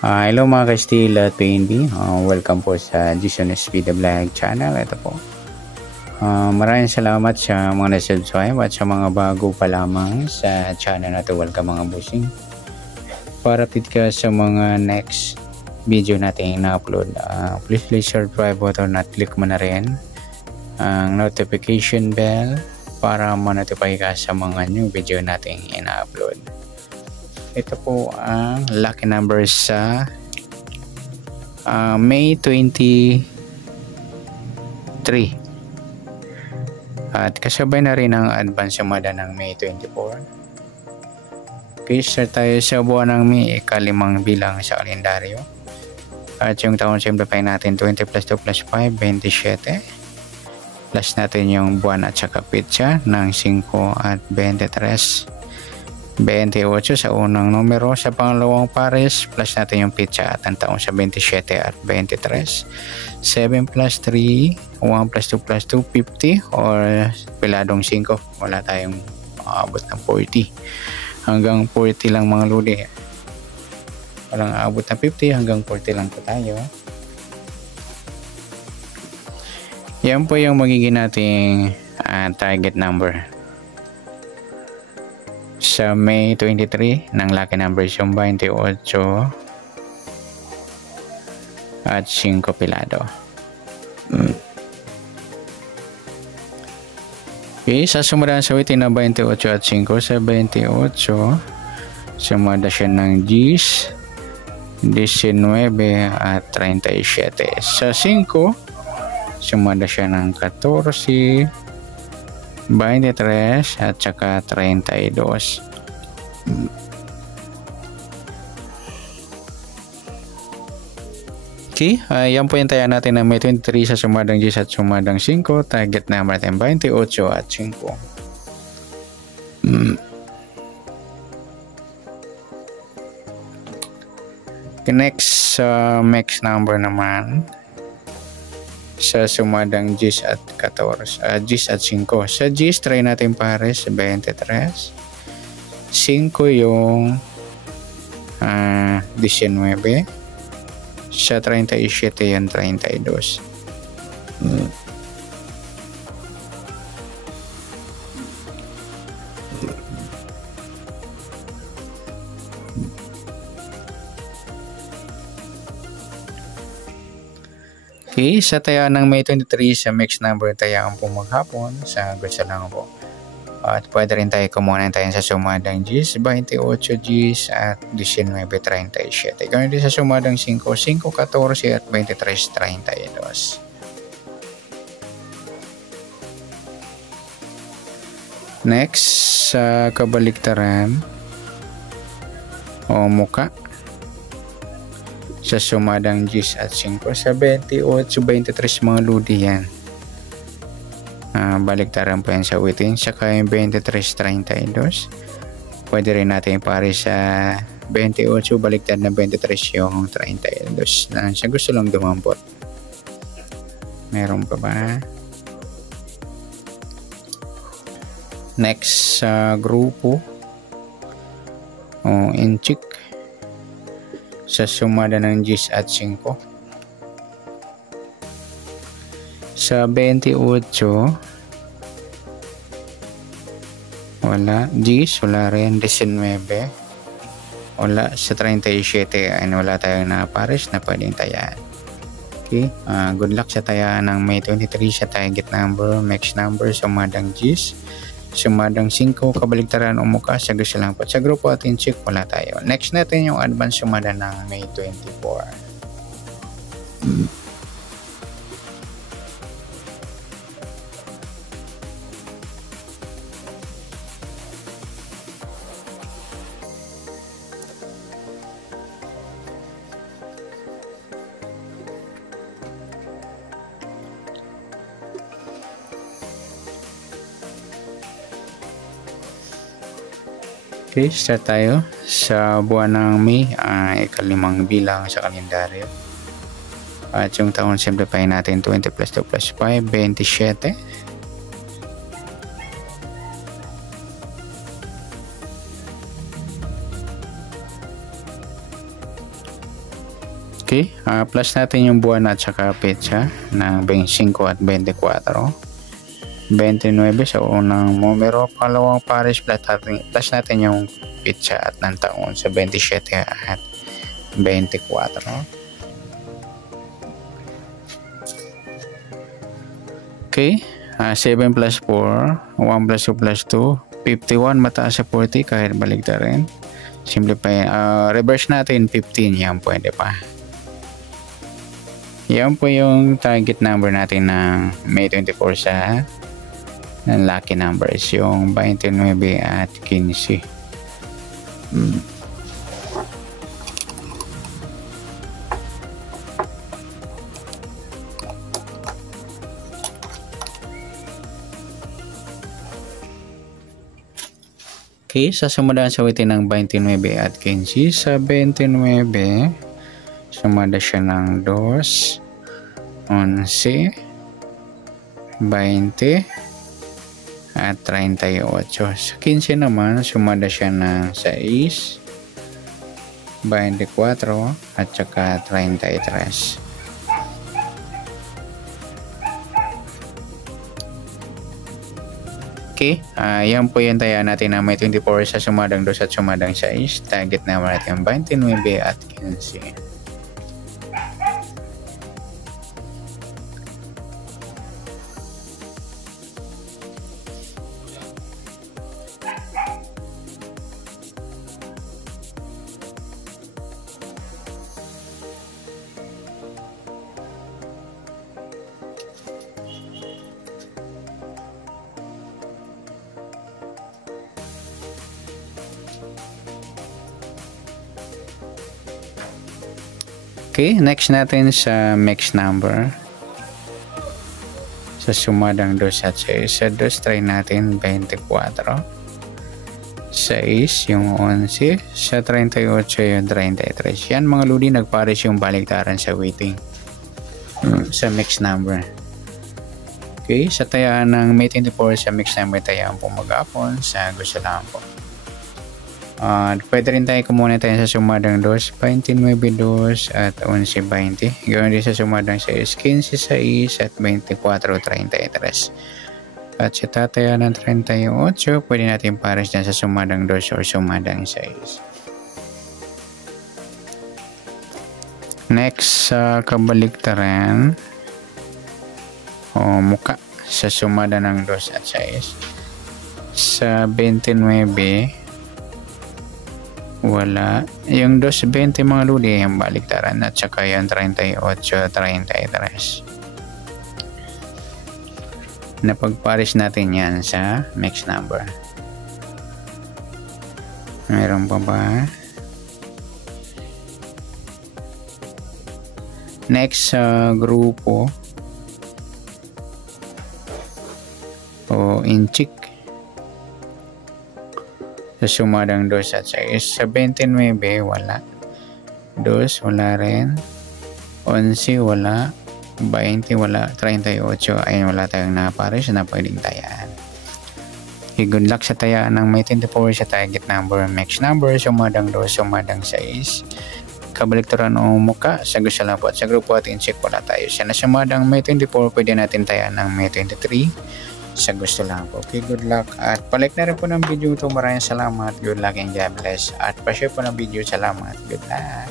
Hello mga ka-Steel at PNB. Welcome po sa Jason Speed Vlog channel. Ito po. Maraming salamat sa mga na-subscribe at sa mga bago pa lamang sa channel na ito. Welcome mga busing. Para update ka sa mga next video natin na-upload. Please subscribe button at click mo na rin ang notification bell para ma-notify ka sa mga new video natin ina-upload. Ito po ang lucky numbers sa May 23 at kasabay na rin ang advance sumada ng May 24. Okay, start tayo sa buwan ng May, ikalimang bilang sa kalendaryo at yung taon simplify natin 20 plus 2 plus 5, 27 plus natin yung buwan at saka pitsa ng 5 at 23 28 sa unang numero, sa pangalawang pares plus natin yung pitsa at ang taon sa 27 at 23 7 plus 3 1 plus 2 plus 2 50 or piladong 5, wala tayong abot ng 40 hanggang 40 lang mga ludi, walang abot ng 50 hanggang 40 lang po tayo. Yan po yung magiging nating target number sa May 23 ng lucky numbers yung 28 at 5 pilado. Okay, sa sumunod sa witin na 28 at 5, sa 28 sumada siya ng 10, 19 at 37. Sa 5 sumada siya ng 14, 23 at saka 32. Okay, yan po yung taya natin na may 23 sa sumadang 10 at sumadang 5. Target number natin 28 at 5. Next, next number naman sa sumadang 10 at 14, 10 at 5. Sa 10 try natin pares 23, 5 yung 19, sa 37 yung 32. Okay, sa taya ng May 23 sa mixed number tayaan po maghapon sa gusto lang po. At pwede rin tayo kumuha tayo sa sumadang 10, 28 10 at 19, 37. Ganun din sa sumadang 5, 5, 14 at 23, 32. Next, sa kabaliktaran o muka sa sumadang 10 at 5, sa 28, 23 mga ludi yan. Baliktaran po yan sa witin, saka yung 23, 32. Pwede rin natin pare sa 28, baliktad na 23 yung 32 na siya gusto lang dumampot. Meron pa ba? Next, sa grupo o inchik sa sumada ng 10 at 5. Sa 28 wala, 10 wala rin, 19 wala, sa 37 ay wala tayong napares na pwedeng tayaan. Okay, good luck sa tayaan ng May 23 sa target number, max number, sumadang 10, sumadang 5, kabaligtaran o muka sa gusto lang po. Sa grupo at inchik wala tayo. Next natin yung advance sumada ng May 24. Okay, start tayo sa buwan ng May, ikalimang bilang sa kalendaryo. At yung taon simplify natin 20 plus 2 plus 5, 27. Okay, plus natin yung buwan at saka petsa ng 25 at 24. 29 sa unang numero, pangalawang pares plus natin yung petsa at ng taon sa 27 at 24. Okay, 7 plus 4, 1 plus 2 plus 2, 51 mataas sa 40 kahit baligtad rin. Simplify, reverse natin 15, yan pwede pa. Yan po yung target number natin ng May 24 sa lucky numbers, yung 29 at 15. Okay, sa sumadaan sa witin ng 29 at 15, sa 29, sumada siya ng 2, 11, 20, at 38. Sa 15 naman, sumada siya ng 6, 24, at saka 33. Okay, yan po yung taya natin na may 24 sa sumadang 2 at sumadang 6. Target naman natin 29 at 15. Okay, next natin sa mix number. Sa sumadang 2 at 6. Sa 2 try natin 24. 6 yung 11. Sa 38 yung 33. Yan mga ludi, nagpares yung baliktaran sa weighting. Sa mix number. Okay, sa tayaan ng May 24 sa mix number, tayaan po mag-apon sa gusto lang po. Pwede rin tayo kumuna tayo sa sumadang 2, 29, 2 at 11, 20. Gawin din sa sumadang 6, 15, 6 at 24, 33. At sa tataya ng 38, pwede natin pares dyan sa sumadang 2 or sumadang 6. Next, sa kabaliktaran o muka sa sumada ng 2 at 6. Sa 29, wala. Yung 2.20 mga ludi, yung baliktaran at saka yung 38, 33. Napagpares natin yan sa mix number. Meron pa ba? Next sa grupo o inchik. Sa sumadang 2 at 6. Sa 29, wala. 2, wala rin. 11, wala. 20, wala. 38, ayun, wala tayong napares na pwedeng tayaan. Okay, good luck sa tayaan ng May 24 sa target number, mix number, sumadang 2, sumadang 6. Kabaliktaran o muka, sa gusto lang po. At sa grupo at incheck, wala tayo. Sa nasumadang May 24, pwede natin tayaan ng May 23. Sa gusto lang po. Okay, good luck. At palike na rin po ng video ito. Maraming salamat. Good luck and God bless. At pa-share po ng video. Salamat. Good luck.